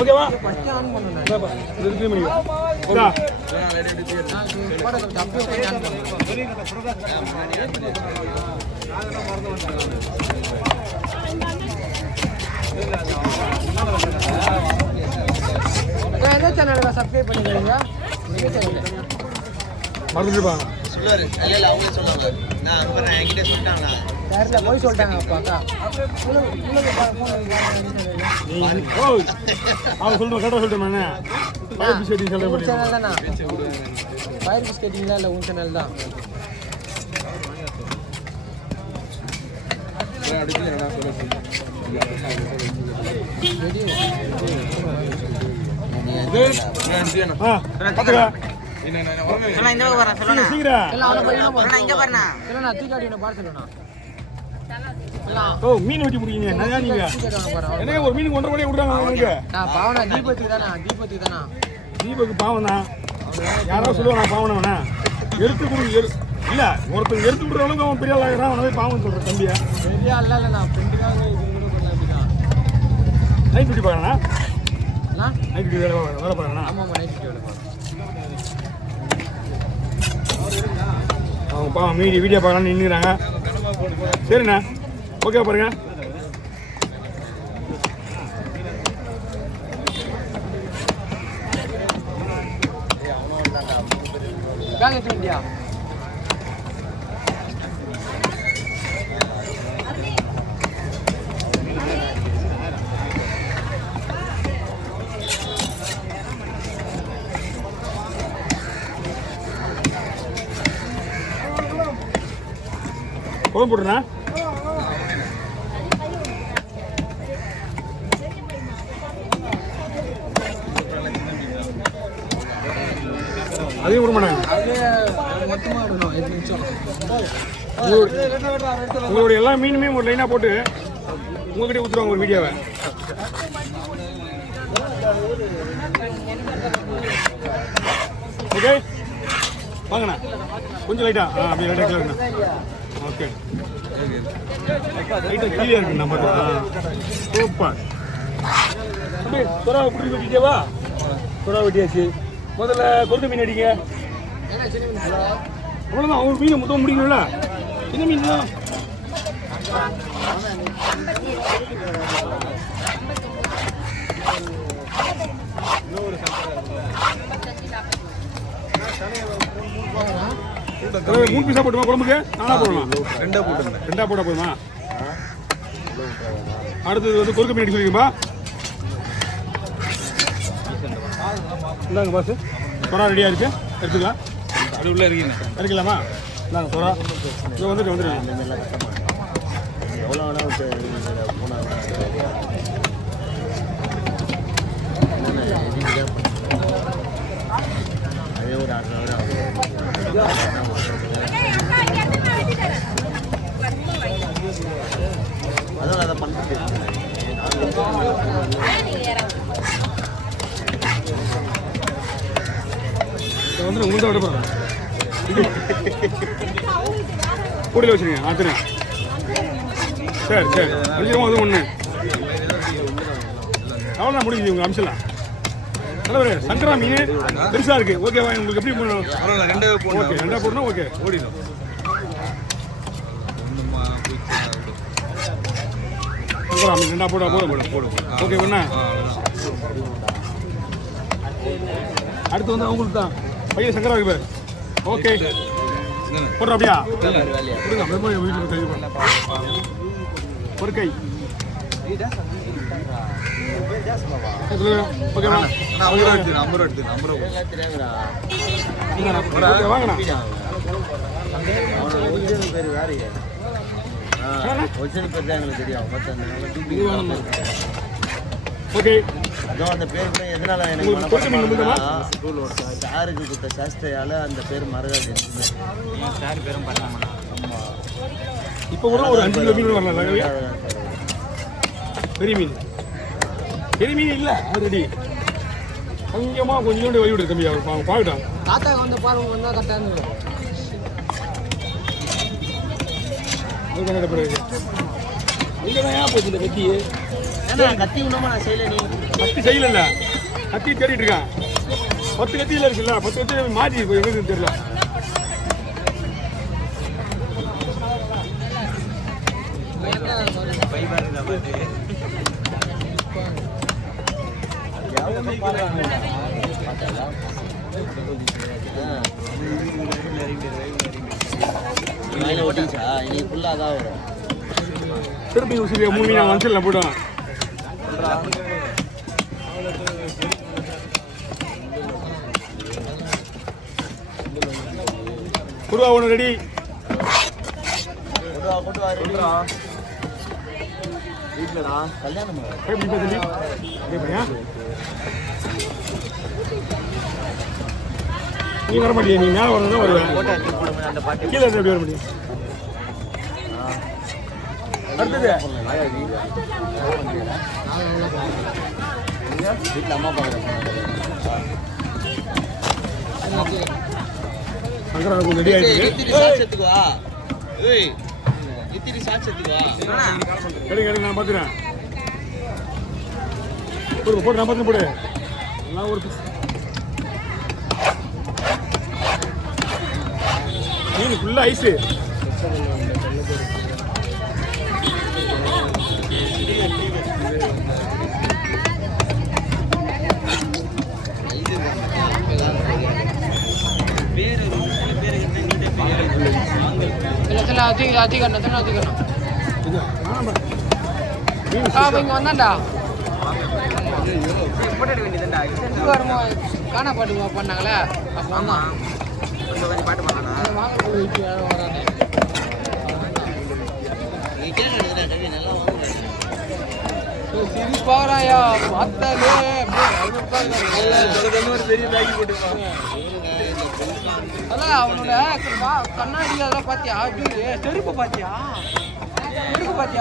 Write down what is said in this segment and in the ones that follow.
ஓகேவா? எந்த சேனலுக்கு சப்ஸ்கிரைப் பண்ணிக்கிறீங்க? மறந்துட்டுப்பா சொல்லுவாரு. இல்ல அவங்களே சொல்லுவாங்க. நான் அங்க நான் என்கிட்ட சொல்லிட்டாங்களா? யார்ல போய் சொல்லிட்டாங்க அப்பாக்கா. அவன் சொல்லுவான் கேட்டா சொல்லிட்டேன். ஃபயர் பிஸ்கெட்டிங் சேனல் தானா? ஃபயர் பிஸ்கெட்டிங்ல இல்ல உன் சேனல் தான். மீன் வெட்டி முடியுங்க. என்ன ஒரு மீன் 1.5 கோடி விடுறாங்க. தீபக்கு பாவம் தான். யாராவது சொல்லுவாங்க பாவனவனா எடுத்து கொடு. இல்ல ஒருத்தர் எடுத்து விடுற அளவுக்கு அவன் பெரிய ஆளாகிறான். அவனவே பாவம் சொல்ற தம்பியா. பெரிய ஆள் இல்ல, நான் ஃப்ரெண்டுக்காக நைட் டியூட்டி பாக்கறேனா? நைட் டியூட்டி வேலை பாக்கறேனா? ஆமா நைட் டியூட்டி வேலை பாக்கறேன். அவங்க பாவம் வீடியோ பார்க்கலாம்னு நின்னுறாங்க. சரிண்ணா ஓகே பாருங்க. பேங்க் இந்தியா கோலம் போட்டுருண்ணா. அதையும் விட மாட்டாங்க. உங்களுடைய எல்லா மீனுமே ஒரு லைனா போட்டு உங்ககிட்ட ஊத்துருவாங்க ஒரு வீடியோவை. ஓகே வாங்கண்ணா கொஞ்சம் லைட்டா அப்படியே லைட்டா கிளறுண்ணா. ஓகே லைட்டா கிளியா இருக்கு நம்ம சூப்பர். அப்படியே சுறா எப்படி வெட்டிட்டேவா? சுறா வெட்டியாச்சு. முதல்ல கொறுக்க மீன் அடிங்க. அவ்வளோதான். அவங்க மீனை மொத்தம் முடிக்கணும்ல. சின்ன மீன் தான். மூணு பீஸா போட்டுமா குழம்புக்கு? நானா போடலாம்? ரெண்டா போட்டா போதுமா? அடுத்தது வந்து கொறுக்க மீன் அடி சொல்லிங்கப்பா. இந்தாங்க பாஸ். சுறா ரெடியாக இருக்கு, எடுத்துக்கலாம். அது உள்ள இருக்கலாமா? இந்தாங்க சுறா. இங்கே வந்துட்டு எவ்வளோ வேணா அதே ஒரு 1/2 அதான் அதை பண்ணுறது. வந்து உங்களுக்கு தான் விட போகிறேன். கூடையில் வச்சுருங்க. ஆத்துறேன். சரி சரி வச்சுருவோம். அது ஒன்று அவ்வளோதான் முடிஞ்சு. உங்கள் அம்சலாம் தலைவரே. சங்கரா மீன் பெருசாக இருக்குது. ஓகேவா? உங்களுக்கு எப்படி போடணும்? ஓகே ரெண்டா போடணும். ஓகே ஓடிடும். சங்கரா மீன் ரெண்டா போடும். ஓகே ஒண்ணா. அடுத்து வந்து அவங்களுக்கு தான் பையன் சங்கரா இருக்கு பாரு. ஓகே போடுற அப்படியா? ஒரு கை ஓகேவா? வாங்கண்ணா. பேர் வேறையே ஒரிஜினல் பேர் தான் எங்களுக்கு தெரியும். ஓகே அந்த பேர் கூட எதனால எனக்கு சாருக்கு கொடுத்த சாஸ்திரையால அந்த பேர் மறக்காது. சார் பேரும் பண்ணாமண்ணா. ஆமாம் இப்போ கூட ஒரு 5 கிலோ மீன் வரலாம். பெரிய மீன் இல்லை ஆல்ரெடி. கொஞ்சமாக கொஞ்சோண்டு வழி விடு தம்பி. அவங்க பாக்கிட்டாங்க. தாத்தா வந்து பாருங்க வந்தால் கரெக்டாக இருந்தது. அது கண்டிப்பாக பிறகு இங்கே தான் ஏன் போச்சு இந்த வெட்டி ஏன்னா கத்தி விடாம நான் செய்யல நீ கத்தி செய்யல கத்தி தேடிட்டு இருக்கான் 10 கத்தியில் இருக்குல்ல 10 கத்தி மாற்றி இப்போ எங்களுக்கு தெரியல ஓட்டிச்சா இன்னைக்கு ஃபுல்லாக தான் வரும் திருப்பி உசிரியா 3 மீன் மனசில் போட்டோம் குருவா ஒன்று ரெடி வீட்டிலடா கல்யாணம் நீ வர மாட்டியா நீ மேலே வரணும் தான் வருவேன் அந்த பாட்டு கீழே எப்படி வர முடியும் அடுத்தது வீட்டில் அம்மா சங்கரா ரெடி ஆயிடுச்சு சாட்சத்துக்குவா ஏய் இத்திரி சாட்சத்துக்குவா கிடையாது நான் பார்த்துறேன் போடு நான் பார்த்து போடு எல்லாம் ஒரு மீன் ஃபுல்லாக ஐஸு காணா பாட்டு பண்ணாங்களே அப்போ பாட்டு பண்ணா சிரிப்பாராயா பார்த்தாலே பெரிய பேக்கி போட்டுருப்பாங்க அதான் அவனோட கண்ணாடி அதெல்லாம் பாத்தியா செருப்பு பாத்தியா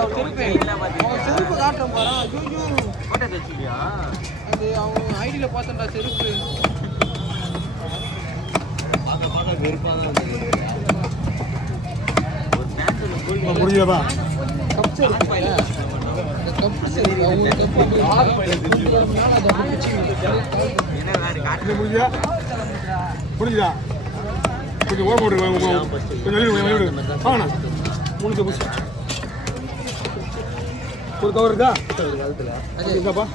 அவன் செருப்பு காட்டுறேன் பாரு அது அவன் ஐடியில பார்த்தா செருப்பு புரியுதாப்பா புரிஞ்சுதா கொஞ்சம் ஓரம் போட்டுருவாங்க கொஞ்சம் வாங்கண்ணா 3 பூசி ஒரு கவர் இருக்கா இருக்காப்பா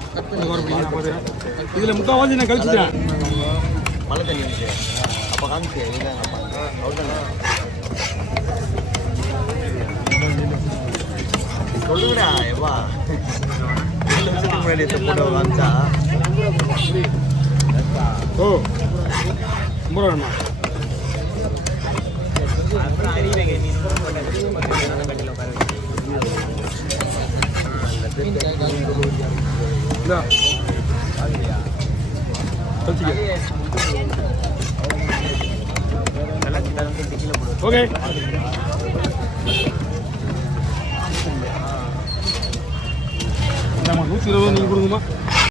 இதில் முக்கால்வாசி நான் கழிச்சுட்டேன் மழை தண்ணி வந்துச்சு அப்போ காமிச்சு சொல்லுங்கடா எவ்வா 2 நிமிஷத்துக்கு முன்னாடி போட்டோ காமிச்சா ஓ ரொம்ப வேணுமா ஓகே இந்தாம்மா 120 நீங்கள் கொடுங்கம்மா